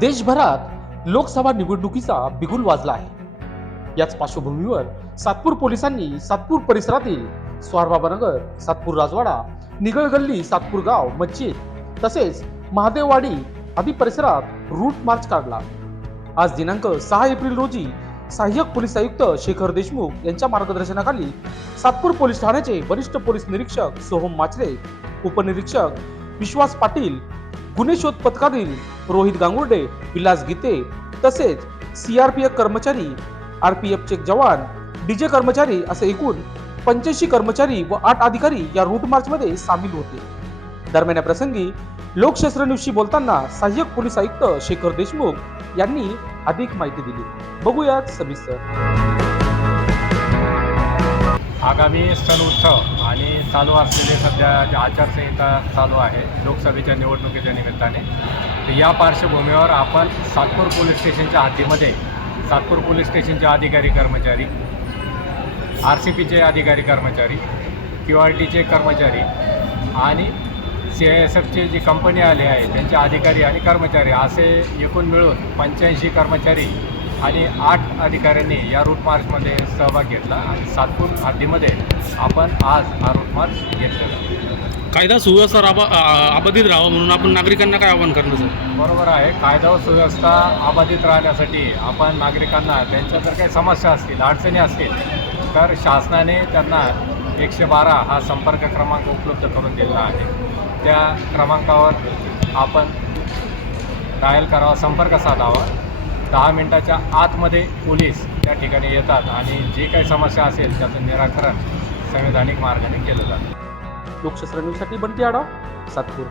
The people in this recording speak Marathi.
देशभरात लोकसभा निवडणुकीचा बिगुल वाजला आहे. याच पार्श्वभूमीवर सातपूर पोलिसांनी सातपूर परिसरातील स्वारबाबानगर सातपूर राजवाडा निगळगल्ली सातपूर गाव मस्जिद तसेच महादेववाडी आदी परिसरात रूट मार्च काढला. आज दिनांक सहा एप्रिल रोजी सहाय्यक पोलीस आयुक्त शेखर देशमुख यांच्या मार्गदर्शनाखाली सातपूर पोलीस ठाण्याचे वरिष्ठ पोलीस निरीक्षक सोहम माचरे उपनिरीक्षक विश्वास पाटील गुन्हे शोध पथकातील रोहित गांगुर्डे विलास गीते तसेच सीआरपीएफ कर्मचारी आरपीएफचे जवान डीजे कर्मचारी असे एकूण पंच्याऐंशी कर्मचारी व आठ अधिकारी या रूट मार्चमध्ये सामील होते. दरम्यान या प्रसंगी लोकशास्त्र न्यूजशी बोलताना सहाय्यक पोलीस आयुक्त शेखर देशमुख यांनी अधिक माहिती दिली. बघूयात सविस्तर. आगामी सण उत्सव आणि चालू असलेले सध्या जे आचारसंहिता चालू आहे लोकसभेच्या निवडणुकीच्या निमित्ताने तर या पार्श्वभूमीवर आपण सातपूर पोलीस स्टेशनच्या हद्दीमध्ये सातपूर पोलीस स्टेशनचे अधिकारी कर्मचारी आर सी पीचे अधिकारी कर्मचारी क्यू आर टीचे कर्मचारी आणि सी आय एस एफचे जी कंपनी आले आहे त्यांचे अधिकारी आणि कर्मचारी असे एकूण मिळून पंच्याऐंशी कर्मचारी आणि आठ अधिकाऱ्यांनी या रूट मार्चमध्ये सहभाग घेतला आणि सातपूर हद्दीमध्ये आपण आज हा रूट मार्च घेतलेला कायदा सुव्यवस्था राबा अबाधित राहावा म्हणून आपण नागरिकांना काय आवाहन करणार सर? बरोबर आहे. कायदा व सुव्यवस्था अबाधित राहण्यासाठी आपण नागरिकांना त्यांच्या जर काही समस्या असतील अडचणी असतील तर शासनाने त्यांना एकशे बारा हा संपर्क क्रमांक उपलब्ध करून दिलेला आहे. त्या क्रमांकावर आपण डायल करावा संपर्क साधावा. दहा मिनटाच्या आतमध्ये पोलीस त्या ठिकाणी येतात आणि जी काही समस्या असेल त्याचं निराकरण संवैधानिक मार्गाने केलं जातं. लोकशास्त्र न्यूजसाठी बंटी आडा सातपूर.